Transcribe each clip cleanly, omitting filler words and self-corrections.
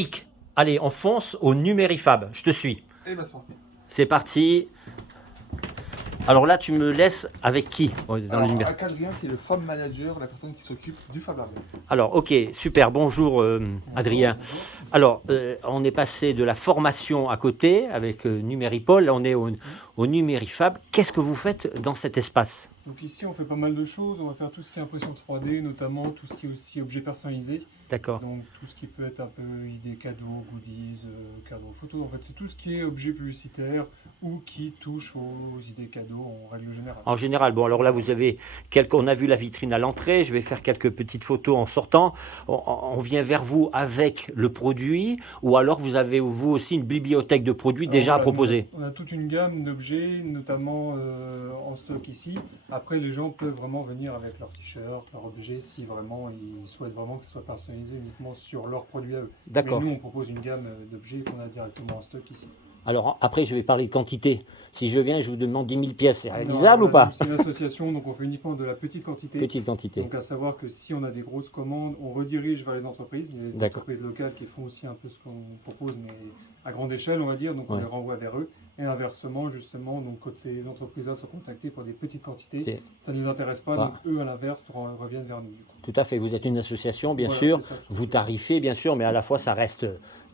Loïc, allez, on fonce au Numérifab. Je te suis. Et ben c'est parti. C'est parti. Alors là, tu me laisses avec qui dans le Alors, numéro? avec Adrien qui est le Fab Manager, la personne qui s'occupe du Fab Lab. Alors, ok, super. Bonjour Adrien. Alors, on est passé de la formation à côté avec Numéripol. Là, on est au Numérifab. Qu'est-ce que vous faites dans cet espace? Donc ici, on fait pas mal de choses. On va faire tout ce qui est impression 3D, notamment tout ce qui est aussi objet personnalisé. D'accord. Donc tout ce qui peut être un peu idées cadeaux, goodies, cadeaux photos. En fait, c'est tout ce qui est objet publicitaire ou qui touche aux idées cadeaux en règle générale. En général, bon, alors là, vous avez on a vu la vitrine à l'entrée. Je vais faire quelques petites photos en sortant. On vient vers vous avec le produit, ou alors vous avez vous aussi une bibliothèque de produits Alors déjà à voilà, proposer. on a toute une gamme d'objets, notamment en stock ici. Après, les gens peuvent vraiment venir avec leur t-shirt, leur objet, si vraiment ils souhaitent vraiment que ce soit personnalisé uniquement sur leurs produits à eux. D'accord. Mais nous, on propose une gamme d'objets qu'on a directement en stock ici. Alors après, je vais parler de quantité. Si je viens, je vous demande 10 000 pièces. C'est Non, réalisable ou voilà, pas? C'est une association, donc on fait uniquement de la petite quantité. Petite quantité. Donc à savoir que si on a des grosses commandes, on redirige vers les entreprises. Il y a des D'accord. entreprises locales qui font aussi un peu ce qu'on propose, mais à grande échelle, on va dire. Donc on Ouais. les renvoie vers eux. Et inversement, justement, donc quand ces entreprises-là sont contactées pour des petites quantités, C'est- ça ne les intéresse pas. Ah. Donc eux, à l'inverse, reviennent vers nous. Tout à fait. Vous êtes une association, bien Voilà, sûr. c'est ça. Vous tarifez, bien sûr, mais à la fois, ça reste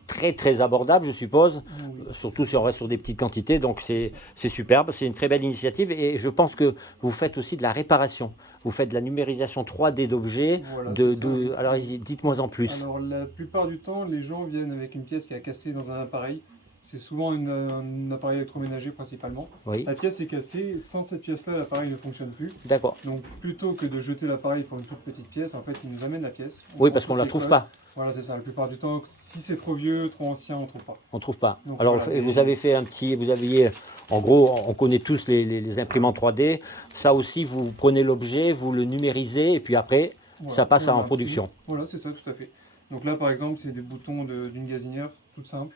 très, très abordable, je suppose. Oui. Surtout si on reste sur des petites quantités. Donc, c'est superbe. C'est une très belle initiative. Et je pense que vous faites aussi de la réparation. Vous faites de la numérisation 3D d'objets. Voilà, c'est ça. Alors, dites-moi en plus. Alors la plupart du temps, les gens viennent avec une pièce qui a cassé dans un appareil. C'est souvent un appareil électroménager principalement. Oui, La pièce est cassée, sans cette pièce-là, l'appareil ne fonctionne plus. d'accord. Donc plutôt que de jeter l'appareil pour une toute petite pièce, en fait, ils nous amènent la pièce. Oui, prend parce qu'on ne la toutes les trouve codes. pas. Voilà, c'est ça. La plupart du temps, si c'est trop vieux, trop ancien, on ne trouve pas. On ne trouve pas. Donc, Alors, voilà, vous avez fait un petit. Vous aviez. En gros, on connaît tous les imprimantes 3D. Ça aussi, vous prenez l'objet, vous le numérisez, et puis après, Voilà, ça passe on en l'imprime. production. Voilà, c'est ça, tout à fait. Donc là, par exemple, c'est des boutons d'une gazinière, toute simple.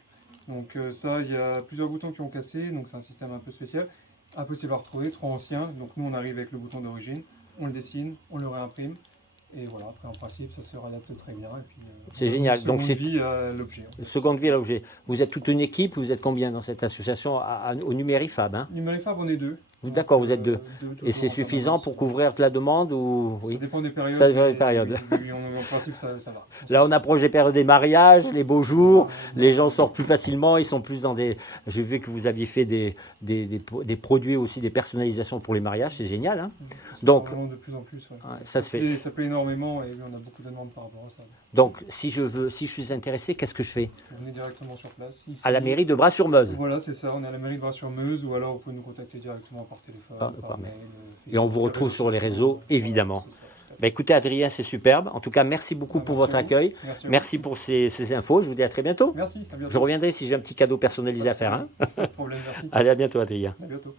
Donc ça, il y a plusieurs boutons qui ont cassé, donc c'est un système un peu spécial. Impossible à retrouver, trop ancien. Donc nous, on arrive avec le bouton d'origine, on le dessine, on le réimprime. Et voilà, après en principe, ça se réadapte très bien. Et puis, C'est on donne génial. une Donc, seconde c'est- vie à l'objet. Seconde vie à l'objet. Vous êtes toute une équipe, vous êtes combien dans cette association au Numérifab, hein? Numérifab, on est deux. D'accord, vous êtes deux. toujours Et c'est en suffisant permanence. pour couvrir la demande ou... Ça Oui. dépend des périodes. Ça dépend des mais- périodes. oui, en principe, ça va. Là, on approche des périodes des mariages, les beaux jours, les gens sortent plus facilement, ils sont plus dans des... J'ai vu que vous aviez fait des produits aussi, des personnalisations pour les mariages, c'est génial, hein? C'est Donc- vraiment de plus en plus. Ouais. Ouais, ça se fait. Ça plaît énormément et on a beaucoup de demandes par rapport à ça. Donc, si je suis intéressé, qu'est-ce que je fais? Vous venez directement sur place. Ici. À la mairie de Bras-sur-Meuse. Voilà, c'est ça. On est à la mairie de Bras-sur-Meuse ou alors vous pouvez nous contacter directement par téléphone, Par mail. Et on vous retrouve sur les réseaux, évidemment. C'est ça, tout à fait. Bah, écoutez, Adrien, c'est superbe. En tout cas, merci beaucoup pour Merci votre à vous. accueil. Merci. à vous. Merci pour ces infos. Je vous dis à très bientôt. Merci, à bientôt. Je reviendrai si j'ai un petit cadeau personnalisé à faire, hein. Pas de problème, merci. Allez, à bientôt, Adrien. À bientôt.